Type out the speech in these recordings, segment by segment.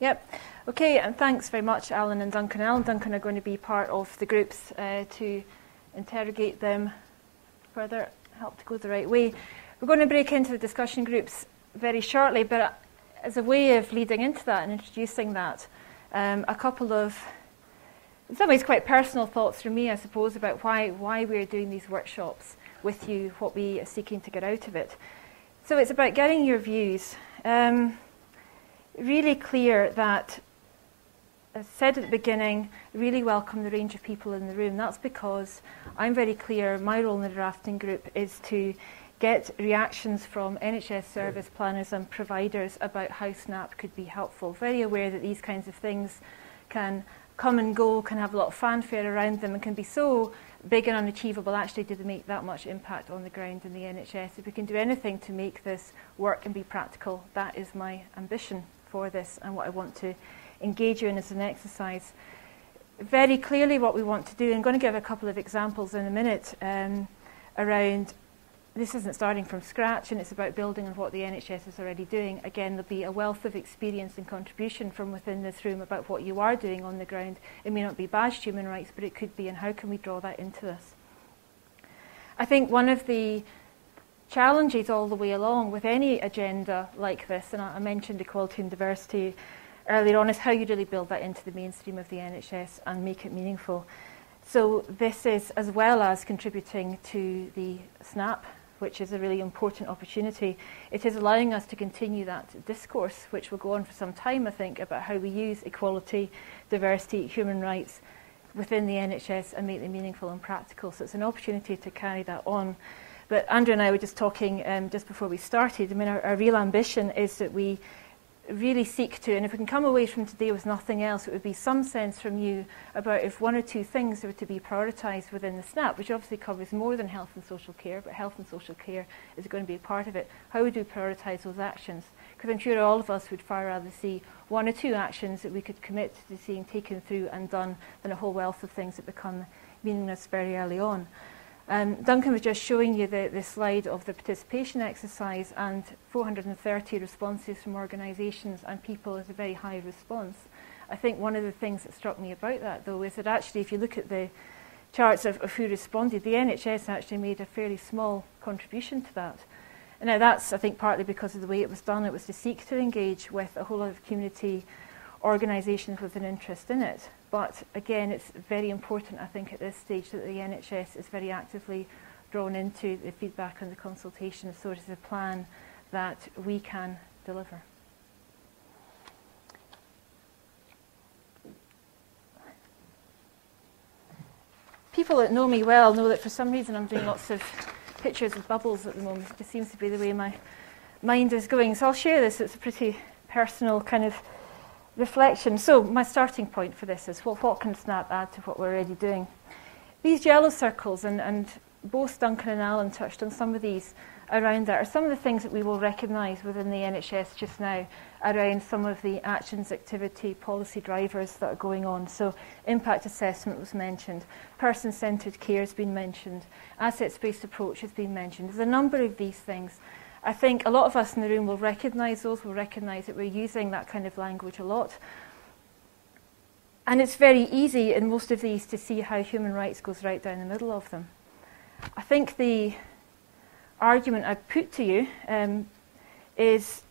Yep. Okay, and thanks very much, Alan and Duncan. Alan and Duncan are going to be part of the groups to interrogate them further, help to go the right way. We're going to break into the discussion groups very shortly, but as a way of leading into that and introducing that, a couple of, in some ways, quite personal thoughts from me, I suppose, about why we're doing these workshops with you, what we are seeking to get out of it. So it's about getting your views. Really clear that, as said at the beginning, really welcome the range of people in the room. That's because I'm very clear my role in the drafting group is to get reactions from NHS service planners and providers about how SNAP could be helpful. Very aware that these kinds of things can come and go, can have a lot of fanfare around them, and can be so big and unachievable. Actually, do they make that much impact on the ground in the NHS? If we can do anything to make this work and be practical, that is my ambition for this and what I want to engage you in as an exercise. Very clearly what we want to do, I'm going to give a couple of examples in a minute around, this isn't starting from scratch, and it's about building on what the NHS is already doing. Again, there'll be a wealth of experience and contribution from within this room about what you are doing on the ground. It may not be badged human rights, but it could be, and how can we draw that into this? I think one of the challenges all the way along with any agenda like this, and I mentioned equality and diversity earlier on, is how you really build that into the mainstream of the NHS and make it meaningful. So this is, as well as contributing to the SNAP, which is a really important opportunity, it is allowing us to continue that discourse, which will go on for some time, I think, about how we use equality, diversity, human rights within the NHS and make them meaningful and practical. So it's an opportunity to carry that on. But Andrew and I were just talking just before we started. I mean, our real ambition is that we really seek to, and if we can come away from today with nothing else, it would be some sense from you about if one or two things were to be prioritised within the SNAP, which obviously covers more than health and social care, but health and social care is going to be a part of it. How would we prioritise those actions? Because I'm sure all of us would far rather see one or two actions that we could commit to seeing taken through and done than a whole wealth of things that become meaningless very early on. Duncan was just showing you the slide of the participation exercise, and 430 responses from organisations and people is a very high response. I think one of the things that struck me about that, though, is that actually if you look at the charts of who responded, the NHS actually made a fairly small contribution to that. And now that's, I think, partly because of the way it was done. It was to seek to engage with a whole lot of community organisations with an interest in it. But again, it's very important, I think, at this stage that the NHS is very actively drawn into the feedback and the consultation, so it is a plan that we can deliver. People that know me well know that for some reason I'm doing lots of pictures of bubbles at the moment. It just seems to be the way my mind is going. So I'll share this. It's a pretty personal kind of reflection. So my starting point for this is, well, what can SNAP add to what we're already doing? These yellow circles, and both Duncan and Alan touched on some of these around that, are some of the things that we will recognise within the NHS just now around some of the actions, activity, policy drivers that are going on. So impact assessment was mentioned, person-centred care has been mentioned, assets-based approach has been mentioned. There's a number of these things. I think a lot of us in the room will recognise those, will recognise that we're using that kind of language a lot. And it's very easy in most of these to see how human rights goes right down the middle of them. I think the argument I put to you is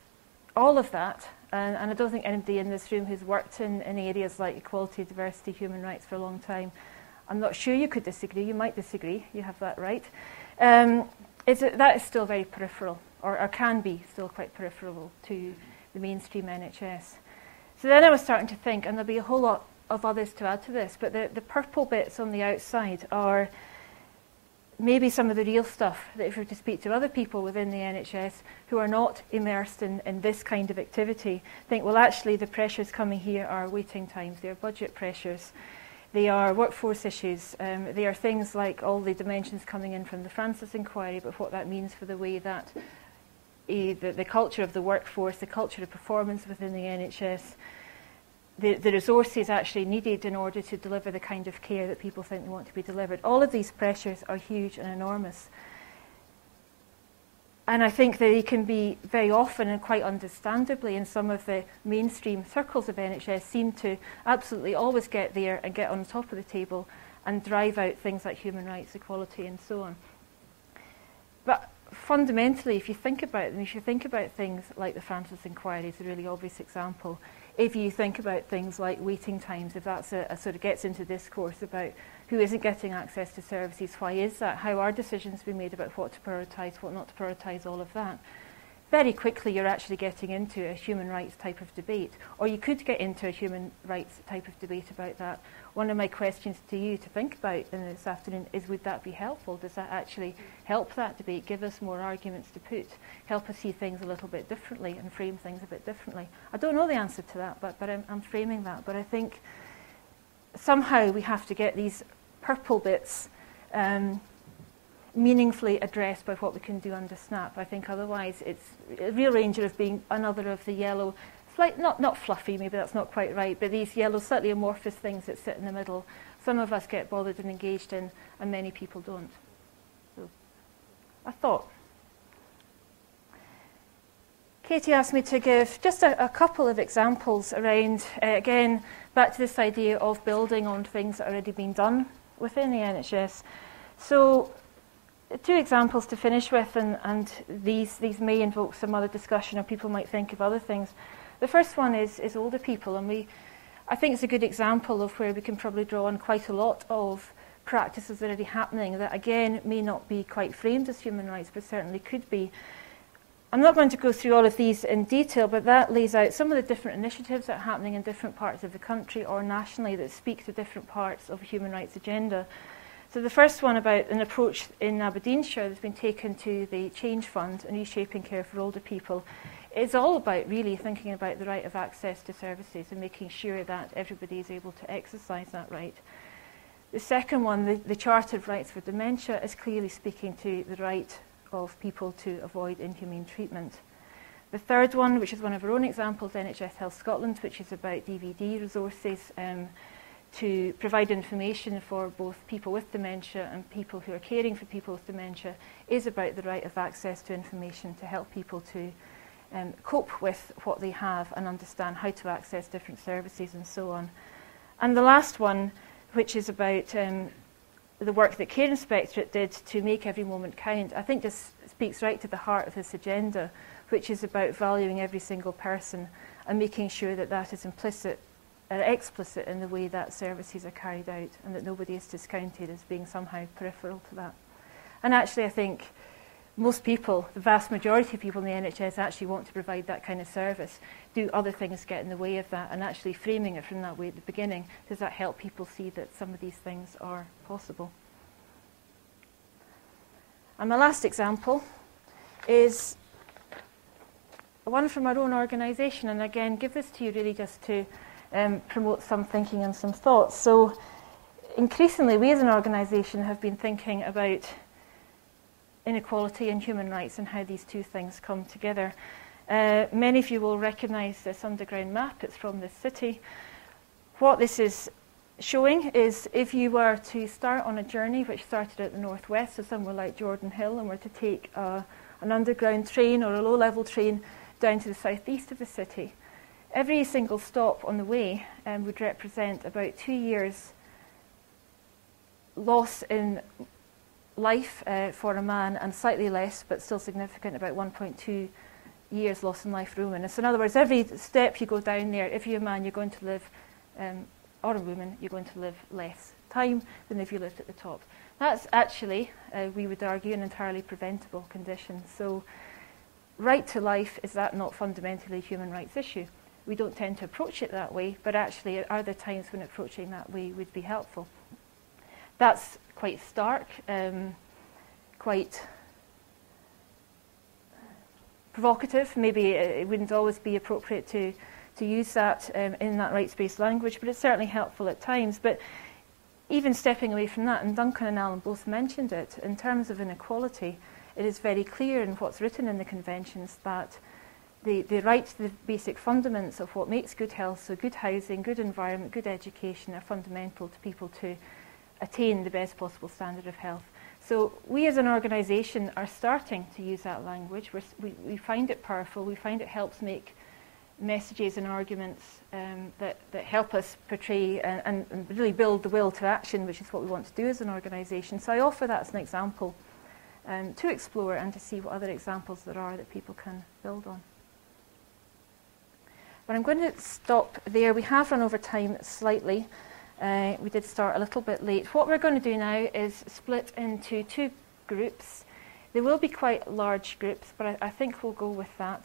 all of that, and I don't think anybody in this room who's worked in areas like equality, diversity, human rights for a long time, I'm not sure you could disagree. You might disagree, you have that right. That is still very peripheral, or can be still quite peripheral to the mainstream NHS. So then I was starting to think, and there'll be a whole lot of others to add to this, but the purple bits on the outside are maybe some of the real stuff that if we were to speak to other people within the NHS who are not immersed in this kind of activity, think, well, actually the pressures coming here are waiting times, they are budget pressures, they are workforce issues, they are things like all the dimensions coming in from the Francis inquiry, but what that means for the way that the culture of the workforce, the culture of performance within the NHS, the resources actually needed in order to deliver the kind of care that people think they want to be delivered. All of these pressures are huge and enormous. And I think that they can be very often and quite understandably in some of the mainstream circles of NHS seem to absolutely always get there and get on top of the table and drive out things like human rights, equality and so on. But fundamentally, if you think about them, if you think about things like the Francis Inquiry is a really obvious example. If you think about things like waiting times, if that's a sort of gets into discourse about who isn't getting access to services, why is that? How are decisions being made about what to prioritise, what not to prioritise, all of that? Very quickly you're actually getting into a human rights type of debate, or you could get into a human rights type of debate about that. One of my questions to you to think about this afternoon is, would that be helpful? Does that actually help that debate, give us more arguments to put, help us see things a little bit differently and frame things a bit differently? I don't know the answer to that, but I'm framing that. But I think somehow we have to get these purple bits meaningfully addressed by what we can do under SNAP. I think otherwise it's a real danger of being another of the yellow, not fluffy, maybe that's not quite right, but these yellow, slightly amorphous things that sit in the middle. Some of us get bothered and engaged in, and many people don't. So, a thought. Katie asked me to give just a couple of examples around, again, back to this idea of building on things that are already being done within the NHS. So, two examples to finish with, and these may invoke some other discussion, or people might think of other things. The first one is older people, and I think it's a good example of where we can probably draw on quite a lot of practices already happening that, again, may not be quite framed as human rights, but certainly could be. I'm not going to go through all of these in detail, but that lays out some of the different initiatives that are happening in different parts of the country or nationally that speak to different parts of a human rights agenda. So the first one about an approach in Aberdeenshire that's been taken to the Change Fund and reshaping care for older people. It's all about really thinking about the right of access to services and making sure that everybody is able to exercise that right. The second one, the Charter of Rights for Dementia, is clearly speaking to the right of people to avoid inhumane treatment. The third one, which is one of our own examples, NHSScotland, which is about DVD resources to provide information for both people with dementia and people who are caring for people with dementia, is about the right of access to information to help people to cope with what they have and understand how to access different services and so on. And the last one, which is about the work that Care Inspectorate did to make every moment count, I think just speaks right to the heart of this agenda, which is about valuing every single person and making sure that that is implicit or explicit in the way that services are carried out and that nobody is discounted as being somehow peripheral to that. And actually I think most people, the vast majority of people in the NHS actually want to provide that kind of service. Do other things get in the way of that? And actually framing it from that way at the beginning, does that help people see that some of these things are possible? And my last example is one from our own organisation, and again, give this to you really just to promote some thinking and some thoughts. So increasingly, we as an organisation have been thinking about inequality and human rights and how these two things come together. Many of you will recognise this underground map. It's from this city. What this is showing is if you were to start on a journey which started at the northwest, so somewhere like Jordan Hill, and were to take an underground train or a low-level train down to the southeast of the city, every single stop on the way would represent about 2 years loss in life for a man, and slightly less, but still significant, about 1.2 years loss in life for a woman. So in other words, every step you go down there, if you're a man, you're going to live, or a woman, you're going to live less time than if you lived at the top. That's actually, we would argue, an entirely preventable condition. So right to life, is that not fundamentally a human rights issue? We don't tend to approach it that way, but actually are there times when approaching that way would be helpful? That's quite stark, quite provocative. Maybe it wouldn't always be appropriate to use that in that rights-based language, but it's certainly helpful at times. But even stepping away from that, and Duncan and Alan both mentioned it, in terms of inequality, it is very clear in what's written in the conventions that the right to the basic fundamentals of what makes good health, so good housing, good environment, good education, are fundamental to people to attain the best possible standard of health. So we as an organisation are starting to use that language. We find it powerful. We find it helps make messages and arguments that help us portray and really build the will to action, which is what we want to do as an organisation. So I offer that as an example to explore and to see what other examples there are that people can build on. But I'm going to stop there. We have run over time slightly. We did start a little bit late. What we're going to do now is split into two groups. They will be quite large groups, but I think we'll go with that.